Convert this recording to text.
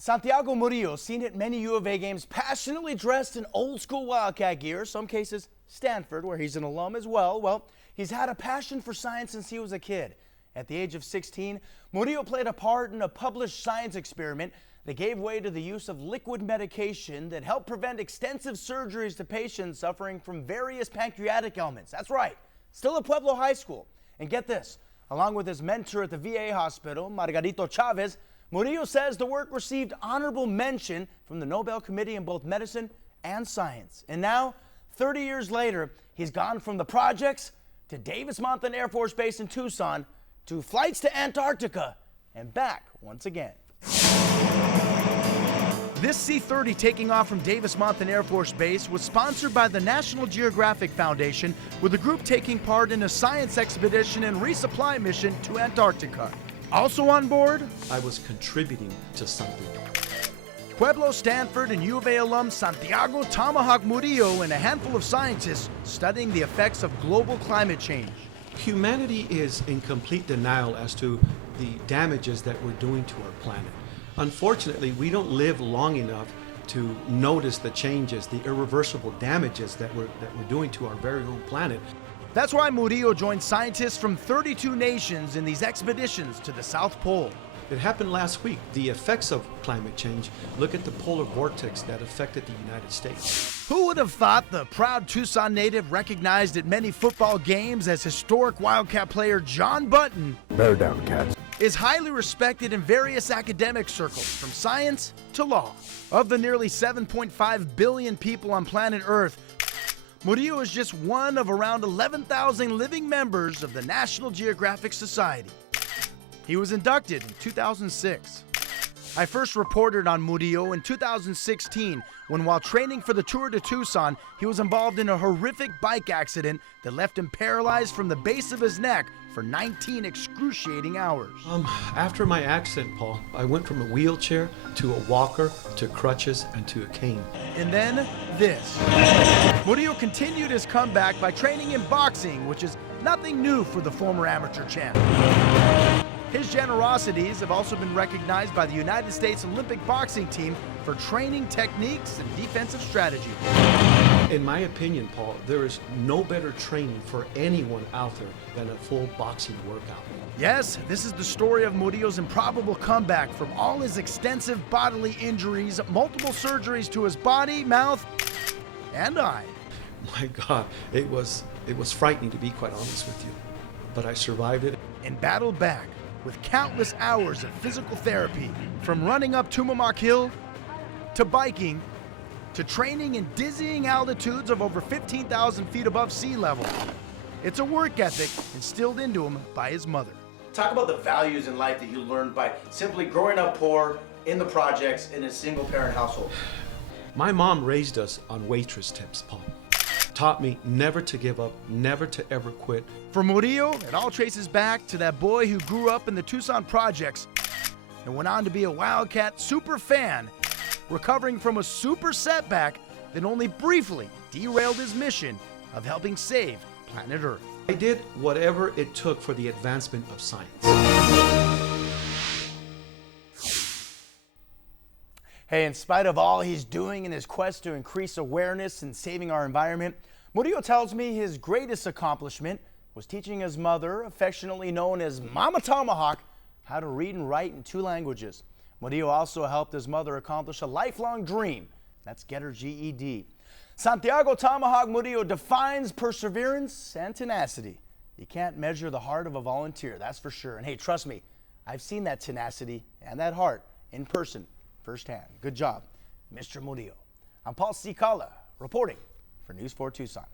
Santiago Murillo, seen at many U of A games, passionately dressed in old school Wildcat gear, some cases Stanford, where he's an alum as well. Well, he's had a passion for science since he was a kid. At the age of 16, Murillo played a part in a published science experiment that gave way to the use of liquid medication that helped prevent extensive surgeries to patients suffering from various pancreatic ailments. That's right, still at Pueblo High School. And get this, along with his mentor at the VA hospital, Margarito Chavez, Murillo says the work received honorable mention from the Nobel Committee in both medicine and science. And now, 30 years later, he's gone from the projects to Davis-Monthan Air Force Base in Tucson to flights to Antarctica and back once again. This C-30 taking off from Davis-Monthan Air Force Base was sponsored by the National Geographic Foundation, with the group taking part in a science expedition and resupply mission to Antarctica. Also on board, I was contributing to something. Pueblo, Stanford, and U of A alum Santiago Tamahawk Murillo and a handful of scientists studying the effects of global climate change. Humanity is in complete denial as to the damages that we're doing to our planet. Unfortunately, we don't live long enough to notice the changes, the irreversible damages that we're doing to our very own planet. That's why Murillo joined scientists from 32 nations in these expeditions to the South Pole. It happened last week. The effects of climate change. Look at the polar vortex that affected the United States. Who would have thought the proud Tucson native, recognized at many football games as historic Wildcat player John Button, Bear down, cats, is highly respected in various academic circles, from science to law. Of the nearly 7.5 billion people on planet Earth, Murillo is just one of around 11,000 living members of the National Geographic Society. He was inducted in 2006. I first reported on Murillo in 2016 when, while training for the Tour de Tucson, he was involved in a horrific bike accident that left him paralyzed from the base of his neck for 19 excruciating hours. After my accident, Paul, I went from a wheelchair to a walker to crutches and to a cane. And then this. Murillo continued his comeback by training in boxing, which is nothing new for the former amateur champ. His generosities have also been recognized by the United States Olympic boxing team for training techniques and defensive strategy. In my opinion, Paul, there is no better training for anyone out there than a full boxing workout. Yes, this is the story of Murillo's improbable comeback from all his extensive bodily injuries, multiple surgeries to his body, mouth, and eye. My God, it was frightening, to be quite honest with you. But I survived it. And battled back with countless hours of physical therapy, from running up Tamahawk Hill to biking to training in dizzying altitudes of over 15,000 feet above sea level. It's a work ethic instilled into him by his mother. Talk about the values in life that you learned by simply growing up poor in the projects in a single parent household. My mom raised us on waitress tips, Paul. Taught me never to give up, never to ever quit. For Murillo, it all traces back to that boy who grew up in the Tucson projects and went on to be a Wildcat super fan, recovering from a super setback that only briefly derailed his mission of helping save planet Earth. I did whatever it took for the advancement of science. Hey, in spite of all he's doing in his quest to increase awareness and saving our environment, Murillo tells me his greatest accomplishment was teaching his mother, affectionately known as Mama Tamahawk, how to read and write in 2 languages. Murillo also helped his mother accomplish a lifelong dream. That's get her GED. Santiago Tamahawk Murillo defines perseverance and tenacity. You can't measure the heart of a volunteer, that's for sure. And hey, trust me, I've seen that tenacity and that heart in person firsthand. Good job, Mr. Murillo. I'm Paul Cicala, reporting for News 4 Tucson.